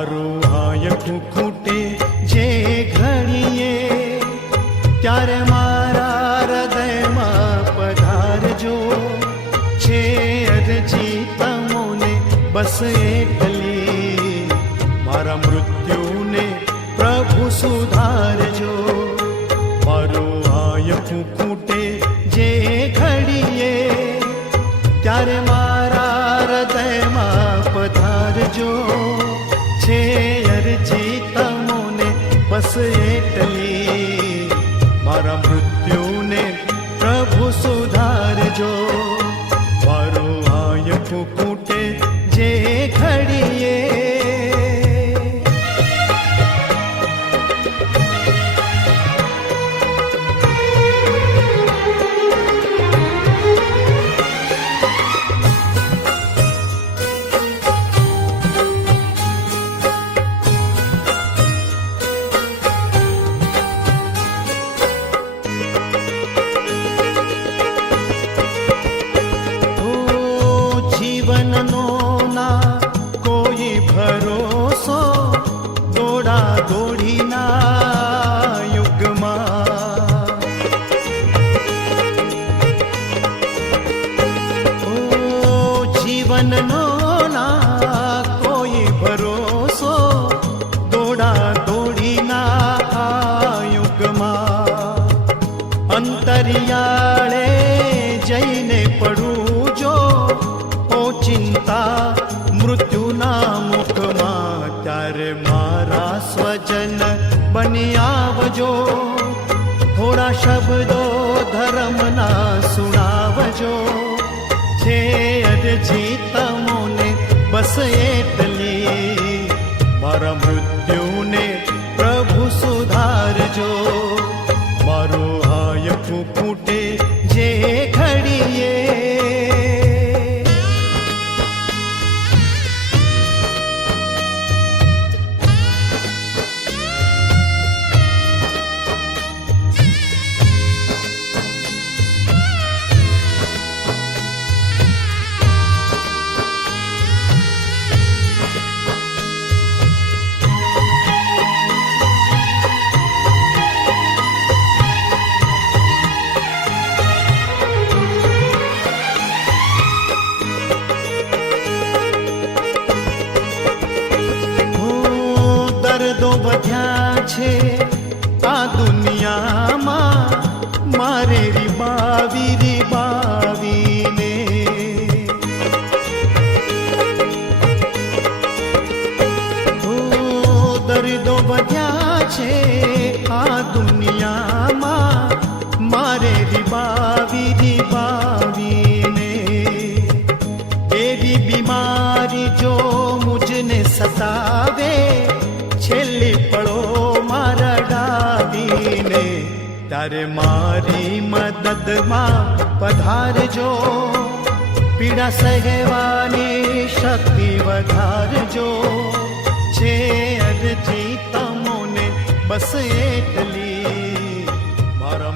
મારું હાયકું ખૂટે જે ઘડીએ, ત્યારે મારા હૃદયમાં પધારજો. છે અરજી તમોને બસ એકલી, મારા મૃત્યુને પ્રભુ સુધારજો. મારું હાયકું ખૂટે જે ઘડીએ, ત્યારે મારા હૃદયમાં પધારજો. છે અરજી તમોને બસ એટલી, મારા મૃત્યુને પ્રભુ સુધારજો. મારું હાયકું ખૂટે જે ઘડીએ. જીવનનો ના કોઈ ભરોસો, દોડા દોડીના યુગમાં. જીવનનો ના કોઈ ભરોસો, દોડા દોડીના યુગમાં. અંતરિયાળે જઈને પડું જો ચિંતા મૃત્યુના મુખમાં, ત્યારે મારા સ્વજન બની આવજો. થોડા શબ્દો ધર્મના સુણાવજો. છે અરજી તમોને બસ એટલી, મારા મૃત્યુને પ્રભુ સુધારજો. મારું હાયકું ખૂટે જે ઘડીએ. દર્દો વધ્યા છે આ દુનિયામાં, મારે રીબાવી રીબાવીને. દર્દો વધ્યા છે આ દુનિયામાં, મારે રીબાવી રીબાવીને. એવી બીમારી જો મુજને સતાવે, છેલ્લી પળો મારા ડાવીને, ત્યારે મારી મદદમાં પધારજો. પીડા સહેવાની શક્તિ વધારજો. છે અરજી તમોને બસ એટલી, મારા